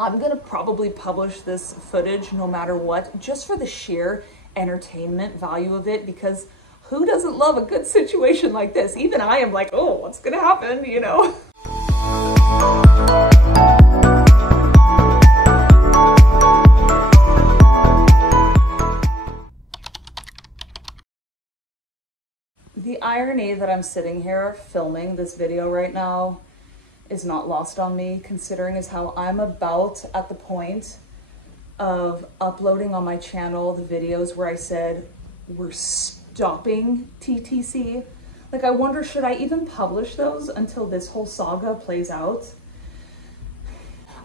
I'm gonna probably publish this footage no matter what, just for the sheer entertainment value of it, because who doesn't love a good situation like this? Even I am like, oh, what's gonna happen, you know? The irony that I'm sitting here filming this video right now is not lost on me, considering is how I'm about at the point of uploading on my channel the videos where I said we're stopping TTC. Like, I wonder, should I even publish those until this whole saga plays out?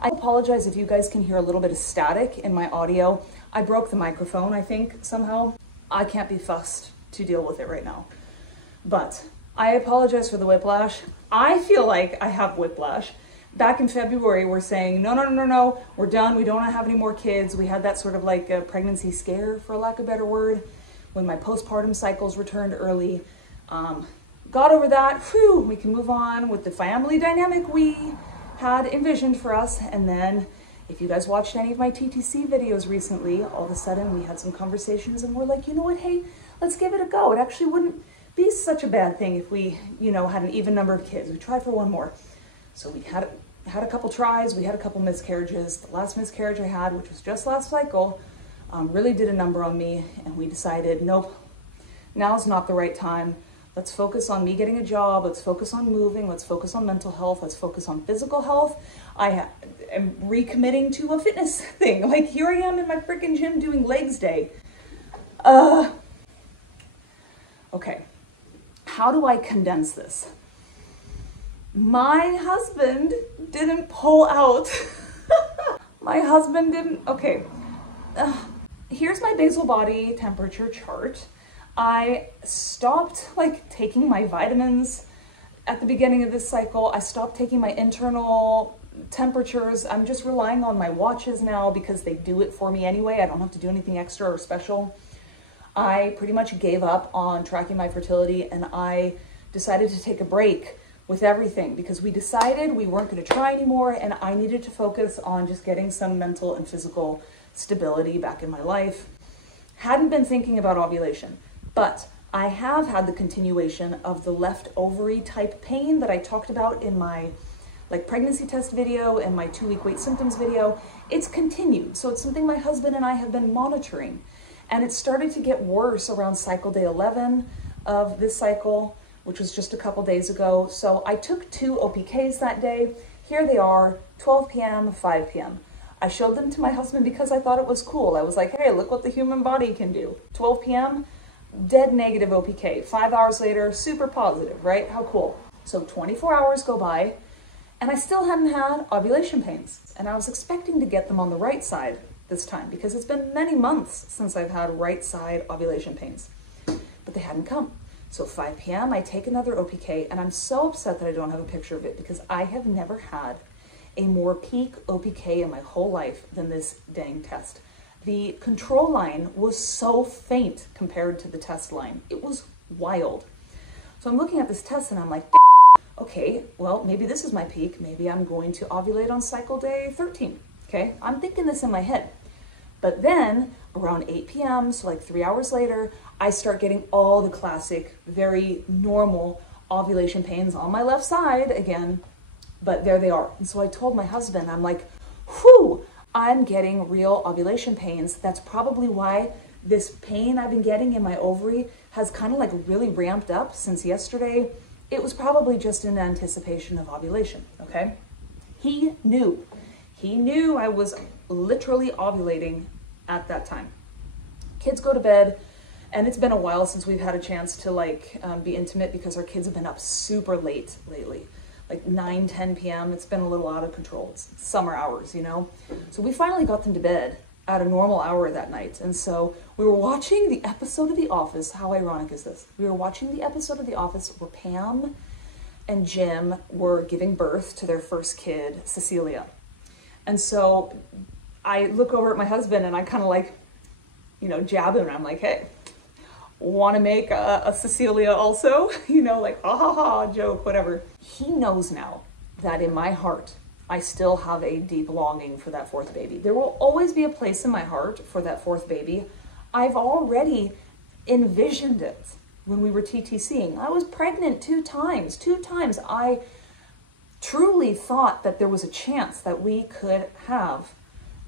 I apologize if you guys can hear a little bit of static in my audio. I broke the microphone, I think, somehow. I can't be fussed to deal with it right now. But I apologize for the whiplash. I feel like I have whiplash. Back in February, we're saying, no, we're done. We don't have any more kids. We had that sort of like a pregnancy scare, for lack of a better word, when my postpartum cycles returned early. Got over that. Whew, we can move on with the family dynamic we had envisioned for us. And then if you guys watched any of my TTC videos recently, all of a sudden we had some conversations and we're like, you know what, hey, let's give it a go. It actually wouldn't be such a bad thing if we, you know, had an even number of kids. We tried for one more. So we had a couple tries, we had a couple miscarriages. The last miscarriage I had, which was just last cycle, really did a number on me, and we decided, nope, now's not the right time. Let's focus on me getting a job, let's focus on moving, let's focus on mental health, let's focus on physical health. I am recommitting to a fitness thing. Like, here I am in my freaking gym doing legs day. Okay. How do I condense this? My husband didn't pull out. My husband didn't, okay. Here's my basal body temperature chart. I stopped like taking my vitamins at the beginning of this cycle. I stopped taking my internal temperatures. I'm just relying on my watches now because they do it for me anyway. I don't have to do anything extra or special. I pretty much gave up on tracking my fertility, and I decided to take a break with everything because we decided we weren't going to try anymore, and I needed to focus on just getting some mental and physical stability back in my life. Hadn't been thinking about ovulation, but I have had the continuation of the left ovary type pain that I talked about in my pregnancy test video and my 2-week wait symptoms video. It's continued, so it's something my husband and I have been monitoring. And it started to get worse around cycle day 11 of this cycle, which was just a couple days ago. So I took 2 OPKs that day. Here they are, 12 p.m., 5 p.m. I showed them to my husband because I thought it was cool. I was like, hey, look what the human body can do. 12 p.m., dead negative OPK. 5 hours later, super positive, right? How cool. So 24 hours go by, and I still hadn't had ovulation pains. And I was expecting to get them on the right side this time because it's been many months since I've had right side ovulation pains, but they hadn't come. So 5 p.m. I take another OPK, and I'm so upset that I don't have a picture of it because I have never had a more peak OPK in my whole life than this dang test. The control line was so faint compared to the test line. It was wild. So I'm looking at this test and I'm like, okay, well, maybe this is my peak. Maybe I'm going to ovulate on cycle day 13. Okay, I'm thinking this in my head. But then around 8 p.m., so like 3 hours later, I start getting all the classic, very normal ovulation pains on my left side again, but there they are. And so I told my husband, I'm like, whew, I'm getting real ovulation pains. That's probably why this pain I've been getting in my ovary has kind of like really ramped up since yesterday. It was probably just in anticipation of ovulation, okay? He knew I was literally ovulating at that time. Kids go to bed, and it's been a while since we've had a chance to be intimate because our kids have been up super late lately, like 9, 10 p.m. It's been a little out of control. It's summer hours, you know? So we finally got them to bed at a normal hour that night. And so we were watching the episode of The Office. How ironic is this? We were watching the episode of The Office where Pam and Jim were giving birth to their first kid, Cecilia. And so I look over at my husband and I kind of jab him, and I'm like, hey, want to make a Cecilia also? Ha ha ha, joke, whatever. He knows now that in my heart, I still have a deep longing for that fourth baby. There will always be a place in my heart for that fourth baby. I've already envisioned it when we were TTCing. I was pregnant 2 times. 2 times I truly thought that there was a chance that we could have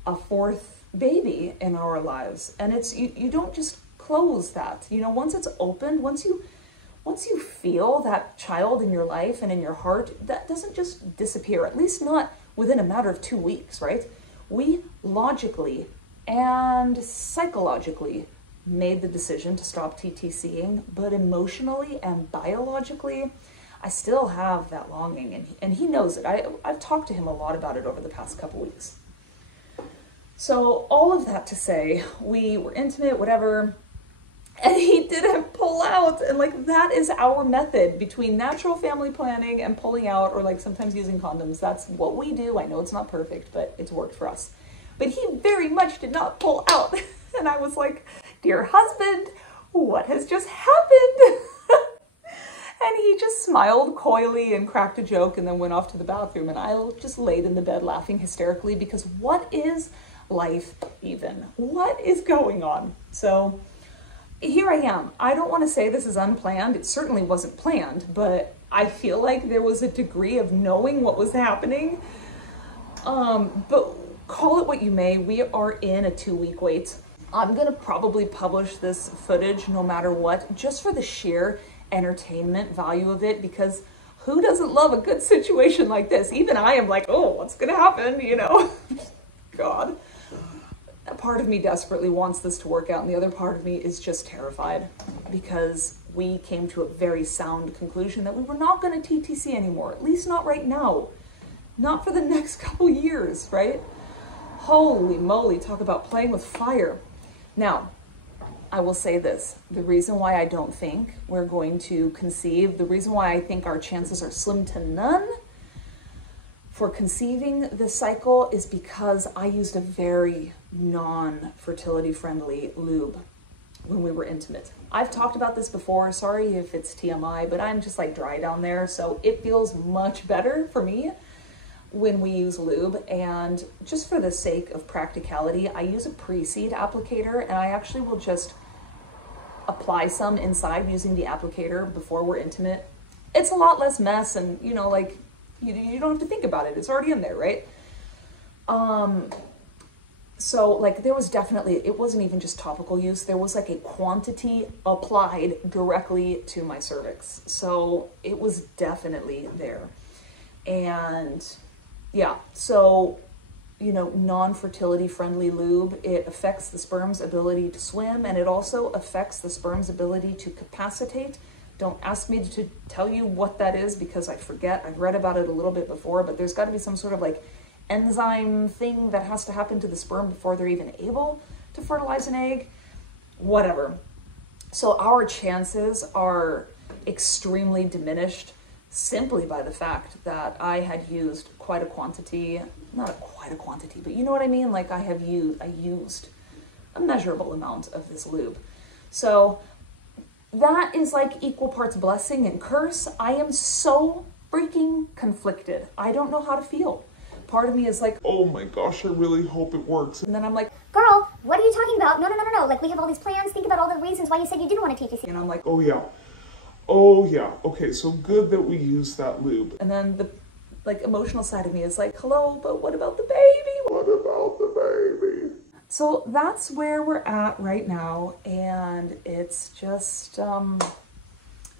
a fourth baby in our lives. And it's, you don't just close that. You know, once it's opened, once you feel that child in your life and in your heart, that doesn't just disappear, at least not within a matter of 2 weeks, right? We logically and psychologically made the decision to stop TTCing, but emotionally and biologically, I still have that longing, and he knows it. I've talked to him a lot about it over the past couple weeks. So all of that to say, we were intimate, whatever, and he didn't pull out. And like, that is our method between natural family planning and pulling out, or like sometimes using condoms. That's what we do. I know it's not perfect, but it's worked for us. But he very much did not pull out. And I was like, dear husband, what has just happened? And he just smiled coyly and cracked a joke and then went off to the bathroom. And I just laid in the bed laughing hysterically, because what is life even? What is going on? So here I am. I don't want to say this is unplanned. It certainly wasn't planned, but I feel like there was a degree of knowing what was happening. But call it what you may, we are in a 2-week wait. I'm going to probably publish this footage no matter what, just for the sheer entertainment value of it, because who doesn't love a good situation like this? Even I am like, oh, what's going to happen, you know? God. A part of me desperately wants this to work out, and the other part of me is just terrified, because we came to a very sound conclusion that we were not going to TTC anymore, at least not right now. Not for the next couple years, right? Holy moly, talk about playing with fire. Now, I will say this, the reason why I don't think we're going to conceive, the reason why I think our chances are slim to none for conceiving this cycle is because I used a very non-fertility friendly lube when we were intimate. I've talked about this before, sorry if it's TMI, but I'm just like dry down there, so it feels much better for me when we use lube. And just for the sake of practicality, I use a pre-seed applicator, and I actually will just apply some inside using the applicator before we're intimate. It's a lot less mess, and you know, like, you don't have to think about it. It's already in there, right? So like, there was definitely, it wasn't even just topical use. There was like a quantity applied directly to my cervix. So it was definitely there. And yeah, so, you know, non-fertility friendly lube, it affects the sperm's ability to swim, and it also affects the sperm's ability to capacitate. Don't ask me to tell you what that is, because I forget. I've read about it a little bit before, but there's got to be some sort of like enzyme thing that has to happen to the sperm before they're even able to fertilize an egg, whatever. So our chances are extremely diminished simply by the fact that I had used quite a quantity, not quite a quantity, but you know what I mean? Like I used a measurable amount of this lube. So that is like equal parts blessing and curse. I am so freaking conflicted. I don't know how to feel. Part of me is like, oh my gosh, I really hope it works. And then I'm like, girl, what are you talking about? No. Like, we have all these plans. Think about all the reasons why you said you didn't want to TTC. And I'm like, Oh yeah, okay, so good that we used that lube. and then the like emotional side of me is like, hello, but what about the baby? What about the baby? So that's where we're at right now, and it's just,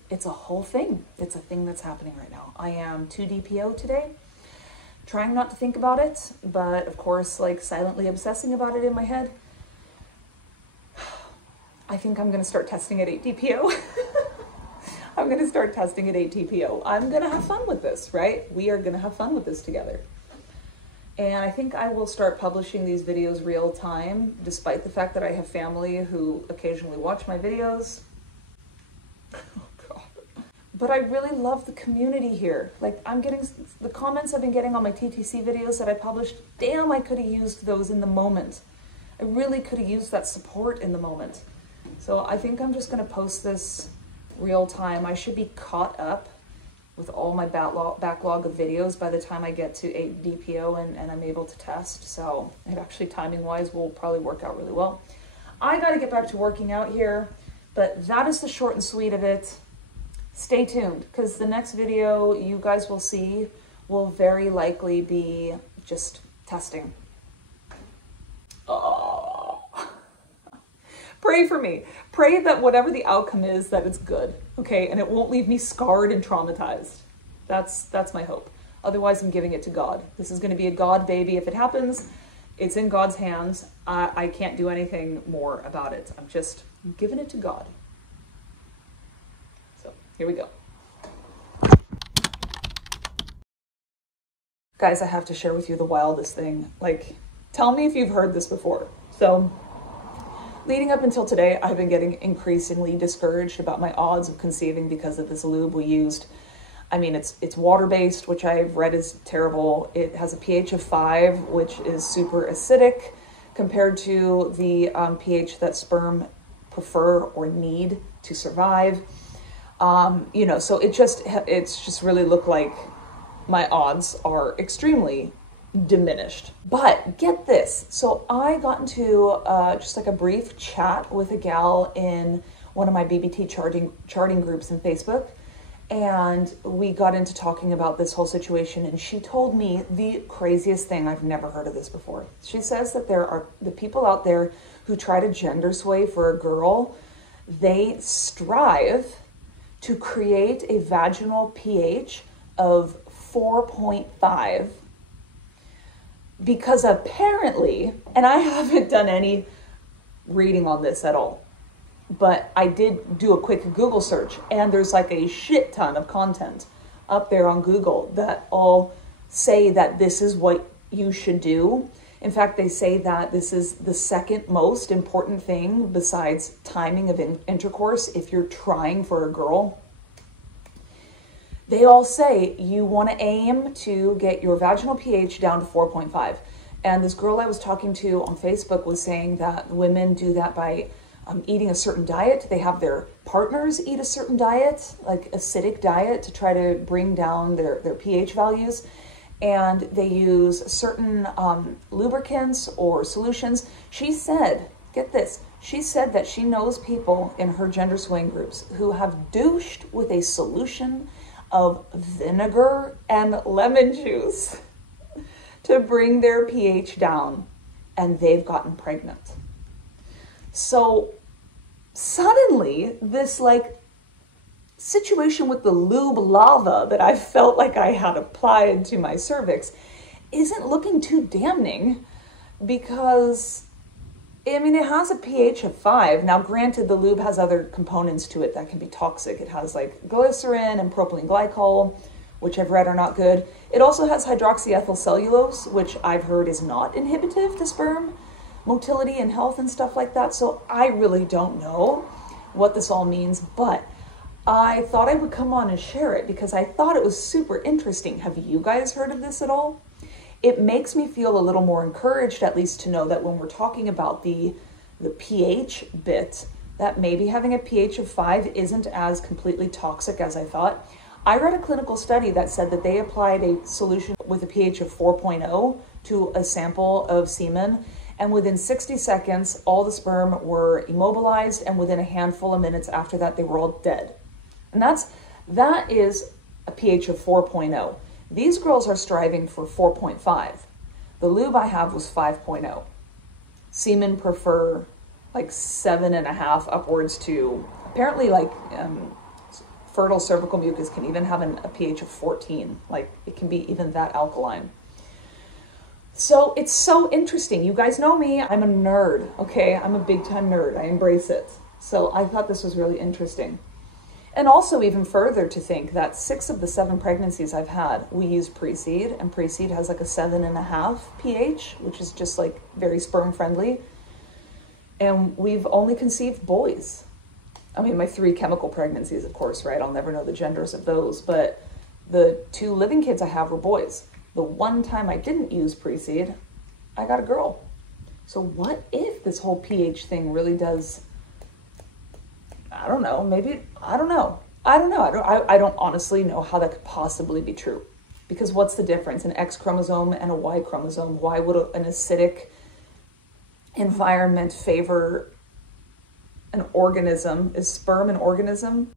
it's a whole thing. It's a thing that's happening right now. I am 2 DPO today, trying not to think about it, but of course, like silently obsessing about it in my head. I think I'm gonna start testing at 8 DPO. I'm gonna start testing at 8 TPO. I'm gonna have fun with this, right? We are gonna have fun with this together. And I think I will start publishing these videos real time, despite the fact that I have family who occasionally watch my videos. Oh God. But I really love the community here. Like, I'm getting the comments I've been getting on my TTC videos that I published. Damn, I could have used those in the moment. I really could have used that support in the moment. So I think I'm just gonna post this real time. I should be caught up with all my backlog of videos by the time I get to a DPO and I'm able to test. So it actually, timing-wise, will probably work out really well. I got to get back to working out here, but that is the short and sweet of it. Stay tuned, because the next video you guys will see will very likely be just testing. Oh. Pray for me. Pray that whatever the outcome is, that it's good, okay? And it won't leave me scarred and traumatized. That's my hope. Otherwise, I'm giving it to God. This is going to be a God baby. If it happens, it's in God's hands. I can't do anything more about it. I'm just giving it to God. So here we go. Guys, I have to share with you the wildest thing. Like, tell me if you've heard this before. So, leading up until today, I've been getting increasingly discouraged about my odds of conceiving because of this lube we used. I mean, it's water-based, which I've read is terrible. It has a pH of 5, which is super acidic compared to the pH that sperm prefer or need to survive. You know, so it's just really looked like my odds are extremely diminished. But get this. So I got into just like a brief chat with a gal in one of my BBT charting groups in Facebook. And we got into talking about this whole situation, and she told me the craziest thing. I've never heard of this before. She says that there are the people out there who try to gender sway for a girl. They strive to create a vaginal pH of 4.5 because apparently, and I haven't done any reading on this at all, but I did do a quick Google search, and there's like a shit ton of content up there on Google that all say that this is what you should do. In fact, they say that this is the second most important thing besides timing of intercourse if you're trying for a girl. They all say you want to aim to get your vaginal pH down to 4.5. And this girl I was talking to on Facebook was saying that women do that by eating a certain diet. They have their partners eat a certain diet, like acidic diet, to try to bring down their pH values. And they use certain lubricants or solutions. She said, get this, she said that she knows people in her gender swaying groups who have douched with a solution of vinegar and lemon juice to bring their pH down, and they've gotten pregnant. So suddenly this like situation with the lube lava that I felt like I had applied to my cervix isn't looking too damning, because I mean, it has a pH of 5. Now, granted, the lube has other components to it that can be toxic. It has like glycerin and propylene glycol, which I've read are not good. It also has hydroxyethyl cellulose, which I've heard is not inhibitive to sperm motility and health and stuff like that. So I really don't know what this all means, but I thought I would come on and share it because I thought it was super interesting. Have you guys heard of this at all? It makes me feel a little more encouraged, at least, to know that when we're talking about the pH bit, that maybe having a pH of 5 isn't as completely toxic as I thought. I read a clinical study that said that they applied a solution with a pH of 4.0 to a sample of semen, and within 60 seconds, all the sperm were immobilized, and within a handful of minutes after that, they were all dead. And that is a pH of 4.0. These girls are striving for 4.5. The lube I have was 5.0. Semen prefer like 7.5 upwards to, apparently like fertile cervical mucus can even have a pH of 14. Like it can be even that alkaline. So it's so interesting. You guys know me, I'm a nerd, okay? I'm a big time nerd, I embrace it. So I thought this was really interesting. And also even further to think that 6 of the 7 pregnancies I've had, we use pre-seed, and pre-seed has like a 7.5 pH, which is just like very sperm friendly. And we've only conceived boys. I mean, my 3 chemical pregnancies, of course, right? I'll never know the genders of those, but the 2 living kids I have were boys. The one time I didn't use pre-seed, I got a girl. So what if this whole pH thing really does, I don't know, maybe, I don't know. I don't know. I don't honestly know how that could possibly be true. Because what's the difference? An X chromosome and a Y chromosome? Why would an acidic environment favor an organism? Is sperm an organism?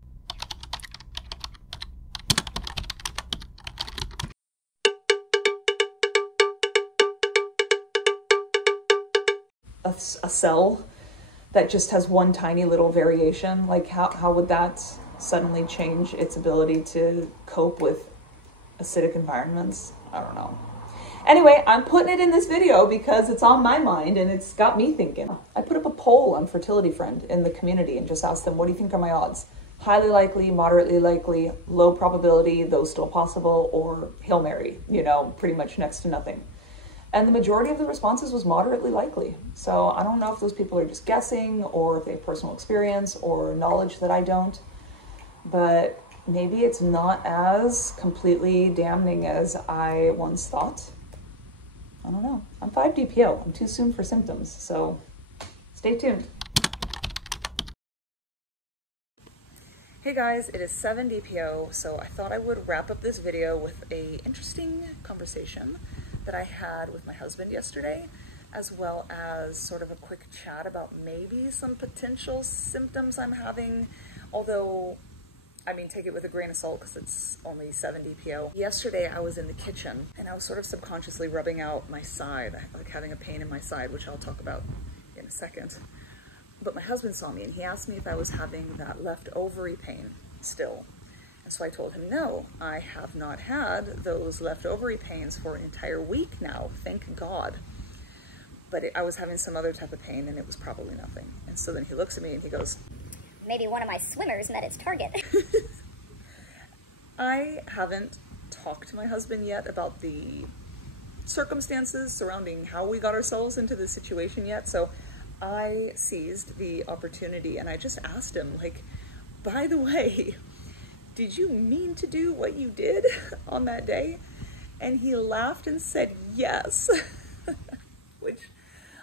A cell that just has one tiny little variation? Like how would that suddenly change its ability to cope with acidic environments? I don't know. Anyway, I'm putting it in this video because it's on my mind and it's got me thinking. I put up a poll on Fertility Friend in the community and just asked them, what do you think are my odds? Highly likely, moderately likely, low probability, those still possible, or Hail Mary, you know, pretty much next to nothing. And the majority of the responses was moderately likely. So I don't know if those people are just guessing or if they have personal experience or knowledge that I don't, but maybe it's not as completely damning as I once thought. I don't know. I'm 5 DPO. I'm too soon for symptoms, so stay tuned. Hey guys, it is 7 DPO, so I thought I would wrap up this video with an interesting conversation that I had with my husband yesterday, as well as sort of a quick chat about maybe some potential symptoms I'm having, although I mean, take it with a grain of salt because it's only 7 DPO. Yesterday I was in the kitchen and I was sort of subconsciously rubbing out my side, like having a pain in my side, which I'll talk about in a second. But my husband saw me and he asked me if I was having that left ovary pain still. And so I told him, no, I have not had those left ovary pains for an entire week now, thank God. But I was having some other type of pain and it was probably nothing. And so then he looks at me and he goes, Maybe one of my swimmers met its target. I haven't talked to my husband yet about the circumstances surrounding how we got ourselves into this situation yet, so I seized the opportunity and I just asked him, like, by the way, did you mean to do what you did on that day? And he laughed and said yes, which,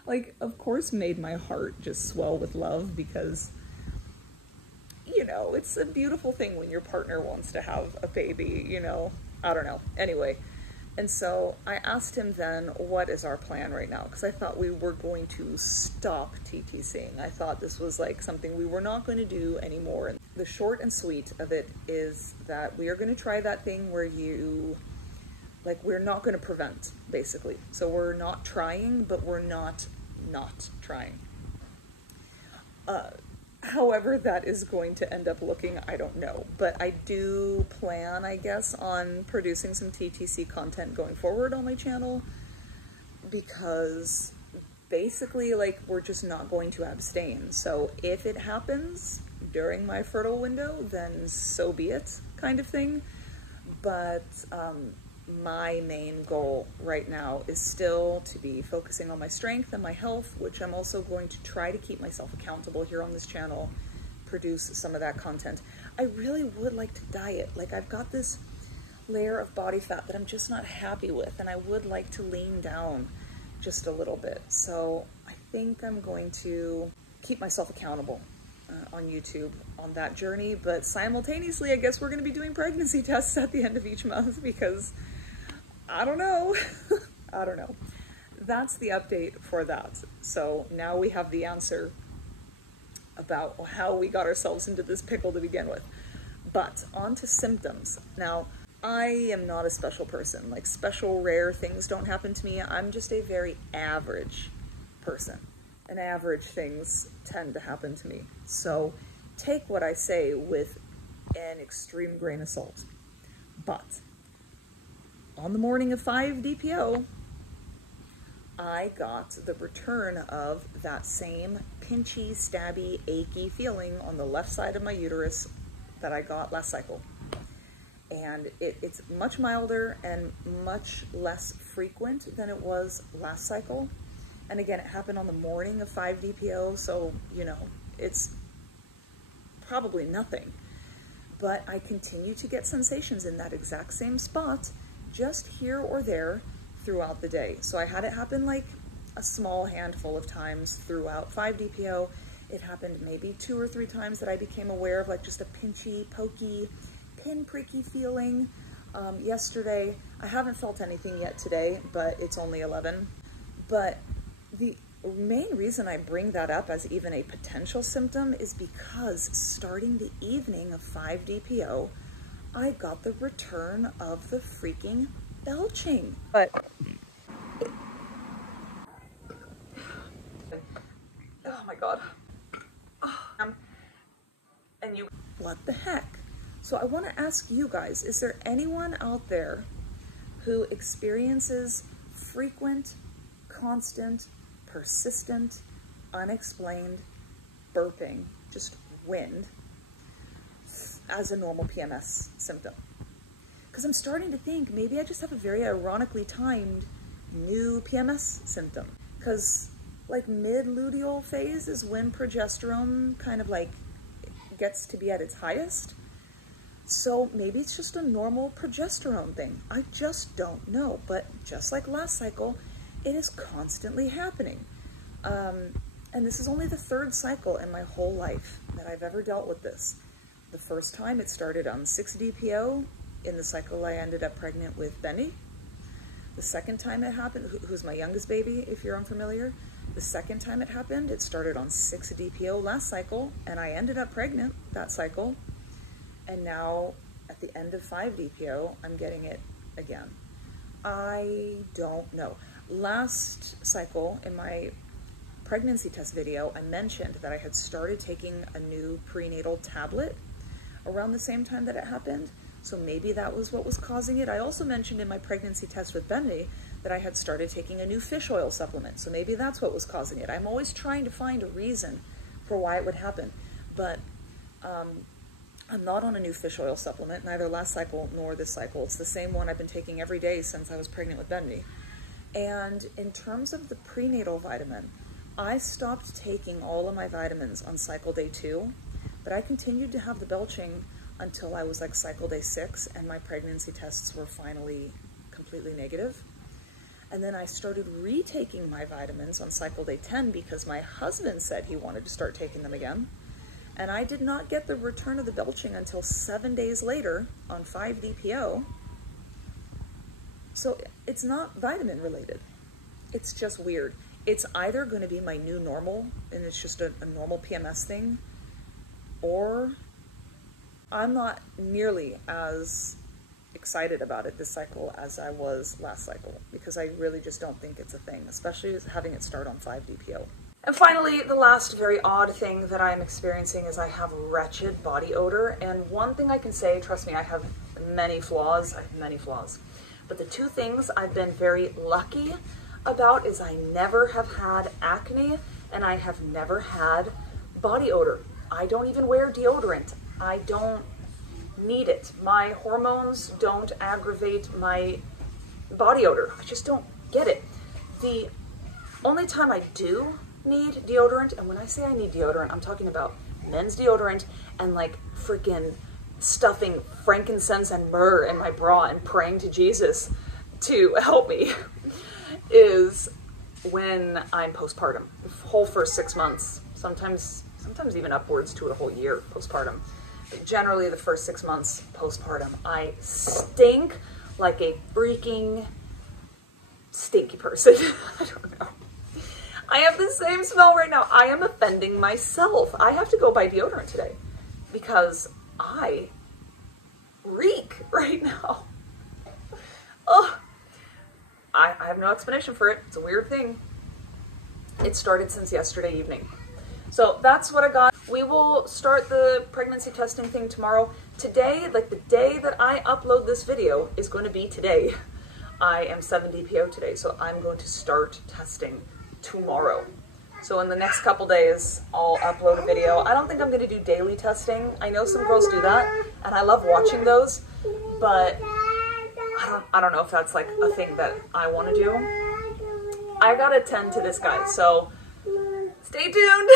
like, of course made my heart just swell with love because, you know, it's a beautiful thing when your partner wants to have a baby, you know, I don't know. Anyway, and so I asked him then, what is our plan right now? Because I thought we were going to stop TTCing. I thought this was like something we were not going to do anymore. And the short and sweet of it is that we are going to try that thing where you, like, we're not going to prevent, basically. So we're not trying, but we're not trying. However that is going to end up looking, I don't know. But I do plan, I guess, on producing some TTC content going forward on my channel because basically, like, we're just not going to abstain. So if it happens during my fertile window, then so be it, kind of thing. But my main goal right now is still to be focusing on my strength and my health, which I'm also going to try to keep myself accountable here on this channel, produce some of that content. I really would like to diet. Like, I've got this layer of body fat that I'm just not happy with, and I would like to lean down just a little bit. So I think I'm going to keep myself accountable on YouTube on that journey, but simultaneously, I guess we're going to be doing pregnancy tests at the end of each month because I don't know. I don't know. That's the update for that. So now we have the answer about how we got ourselves into this pickle to begin with. But on to symptoms. Now, I am not a special person. Like, special rare things don't happen to me. I'm just a very average person. And average things tend to happen to me. So take what I say with an extreme grain of salt. But on the morning of 5 DPO, I got the return of that same pinchy, stabby, achy feeling on the left side of my uterus that I got last cycle. And it's much milder and much less frequent than it was last cycle. And again, it happened on the morning of 5 DPO, so, you know, it's probably nothing. But I continue to get sensations in that exact same spot, just here or there throughout the day. So I had it happen like a small handful of times throughout 5 DPO, It happened maybe 2 or 3 times that I became aware of like just a pinchy, pokey, pinpricky feeling. Yesterday, I haven't felt anything yet today, but it's only 11. But the main reason I bring that up as even a potential symptom is because starting the evening of 5-DPO, I got the return of the freaking belching. But oh my God. And you, what the heck? So I want to ask you guys, is there anyone out there who experiences frequent, constant, persistent, unexplained burping, just wind, as a normal PMS symptom? Because I'm starting to think maybe I just have a very ironically timed new PMS symptom. Because like mid-luteal phase is when progesterone kind of like gets to be at its highest. So maybe it's just a normal progesterone thing. I just don't know. But just like last cycle, it is constantly happening. And this is only the 3rd cycle in my whole life that I've ever dealt with this. The first time it started on 6-DPO. In the cycle I ended up pregnant with Benny. The second time it happened, who's my youngest baby, if you're unfamiliar. The second time it happened, it started on 6-DPO last cycle, and I ended up pregnant that cycle. And now, at the end of 5-DPO, I'm getting it again. I don't know. Last cycle, in my pregnancy test video, I mentioned that I had started taking a new prenatal tablet around the same time that it happened. So maybe that was what was causing it. I also mentioned in my pregnancy test with Bendy that I had started taking a new fish oil supplement. So maybe that's what was causing it. I'm always trying to find a reason for why it would happen. But I'm not on a new fish oil supplement, neither last cycle nor this cycle. It's the same one I've been taking every day since I was pregnant with Bendy. And in terms of the prenatal vitamin, I stopped taking all of my vitamins on cycle day 2, but I continued to have the belching until I was like cycle day 6, and my pregnancy tests were finally completely negative. And then I started retaking my vitamins on cycle day 10 because my husband said he wanted to start taking them again. And I did not get the return of the belching until 7 days later on 5-DPO. So it's not vitamin related. It's just weird. It's either going to be my new normal, and it's just a normal PMS thing, or I'm not nearly as excited about it this cycle as I was last cycle, because I really just don't think it's a thing, especially having it start on 5-DPO. And finally, the last very odd thing that I'm experiencing is I have wretched body odor. And one thing I can say, trust me, I have many flaws. But the 2 things I've been very lucky about is I never have had acne, and I have never had body odor. I don't even wear deodorant. I don't need it. My hormones don't aggravate my body odor. I just don't get it. The only time I do need deodorant, and when I say I need deodorant, I'm talking about men's deodorant and like freaking stuffing frankincense and myrrh in my bra and praying to Jesus to help me, is when I'm postpartum. The whole first 6 months, sometimes even upwards to a whole year postpartum. But generally the first 6 months postpartum, I stink like a freaking stinky person. I don't know. I have the same smell right now. I am offending myself. I have to go buy deodorant today because I reek right now. Oh, I have no explanation for it. It's a weird thing. It started since yesterday evening. So that's what I got. We will start the pregnancy testing thing tomorrow. Today, like the day that I upload this video is going to be today. I am 7-DPO today, so I'm going to start testing tomorrow. So in the next couple days, I'll upload a video. I don't think I'm going to do daily testing. I know some girls do that, and I love watching those, but I don't know if that's like a thing that I want to do. I gotta tend to this guy, so stay tuned.